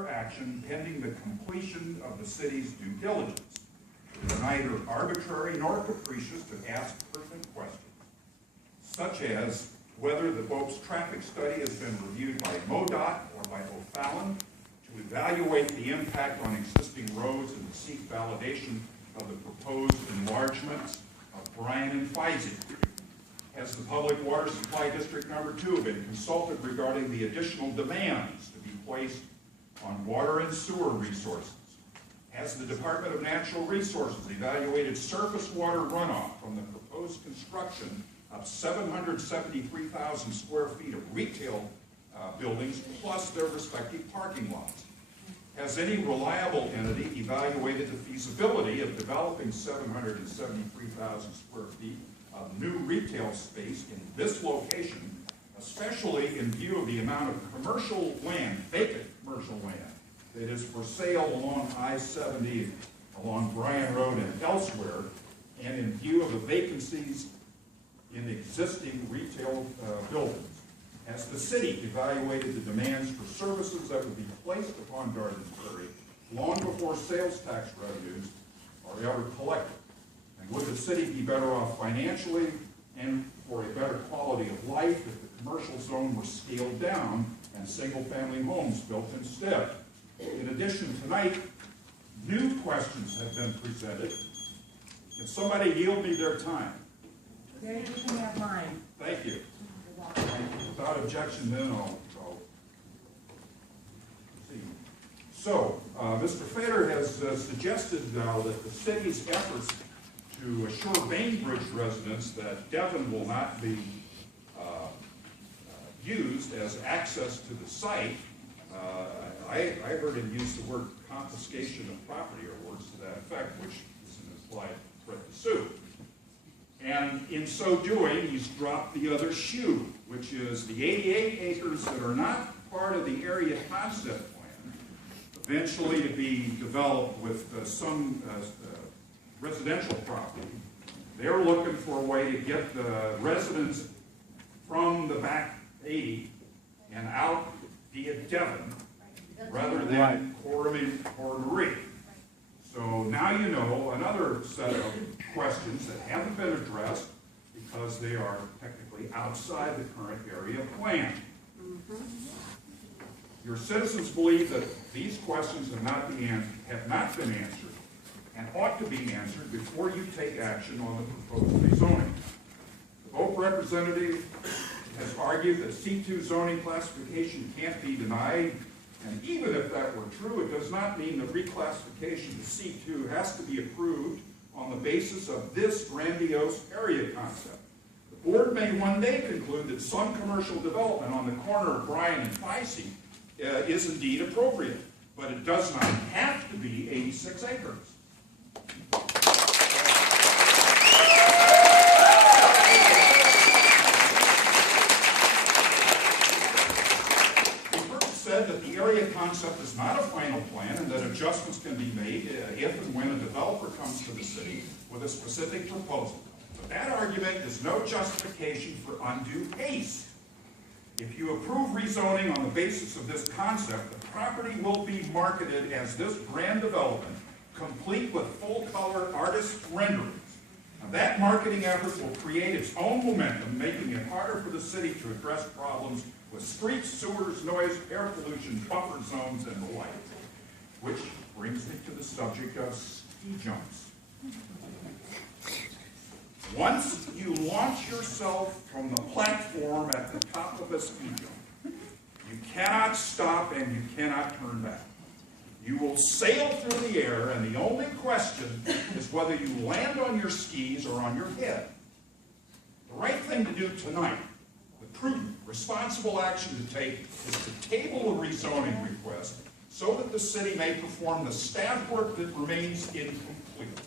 action pending the completion of the city's due diligence. It is neither arbitrary nor capricious to ask pertinent questions, such as whether the Bope's traffic study has been reviewed by MoDOT or by O'Fallon to evaluate the impact on existing roads and to seek validation of the proposed enlargements of Bryan and Feisey. Has the Public Water Supply District Number 2 been consulted regarding the additional demands to be placed on water and sewer resources? Has the Department of Natural Resources evaluated surface water runoff from the proposed construction of 773,000 square feet of retail buildings plus their respective parking lots? Has any reliable entity evaluated the feasibility of developing 773,000 square feet of new retail space in this location, especially in view of the amount of commercial land, vacant commercial land, that is for sale along I-70, along Bryan Road and elsewhere, and in view of the vacancies in existing retail buildings? Has the city evaluated the demands for services that would be placed upon Dardeen Prairie long before sales tax revenues are ever collected? And would the city be better off financially and for a better quality of life if the commercial zone were scaled down and single-family homes built instead? In addition, tonight, new questions have been presented. Can somebody yield me their time? Dave, you can have mine. Thank you. Without objection, then I'll proceed. So, Mr. Fader has suggested now that the city's efforts to assure Bainbridge residents that Devon will not be used as access to the site. I heard him use the word confiscation of property or words to that effect, which is in his slide threat to sue. And in so doing, he's dropped the other shoe, which is the 88 acres that are not part of the area concept plan, eventually to be developed with some residential property. They're looking for a way to get the residents from the back 80 and out via Devon rather than Forgerty. So now you know another set of questions that haven't been addressed because they are technically outside the current area plan. Your citizens believe that these questions have not been answered and ought to be answered before you take action on the proposed rezoning. The Bope representative has argued that C2 zoning classification can't be denied, and even if that were true, it does not mean that reclassification to C2 has to be approved on the basis of this grandiose area concept. The board may one day conclude that some commercial development on the corner of Bryan and Feisey is indeed appropriate, but it does not have to be 86 acres. That the area concept is not a final plan and that adjustments can be made if and when a developer comes to the city with a specific proposal. But that argument is no justification for undue haste. If you approve rezoning on the basis of this concept, the property will be marketed as this grand development, complete with full-color artist renderings. Now, that marketing effort will create its own momentum, making it harder for the city to address problems with streets, sewers, noise, air pollution, buffer zones, and the like. Which brings me to the subject of ski jumps. Once you launch yourself from the platform at the top of a ski jump, you cannot stop and you cannot turn back. You will sail through the air, and the only question is whether you land on your skis or on your head. The right thing to do tonight, the prudent, responsible action to take, is to table a rezoning request so that the city may perform the staff work that remains incomplete.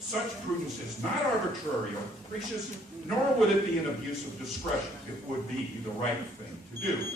Such prudence is not arbitrary or capricious, nor would it be an abuse of discretion. It would be the right thing to do.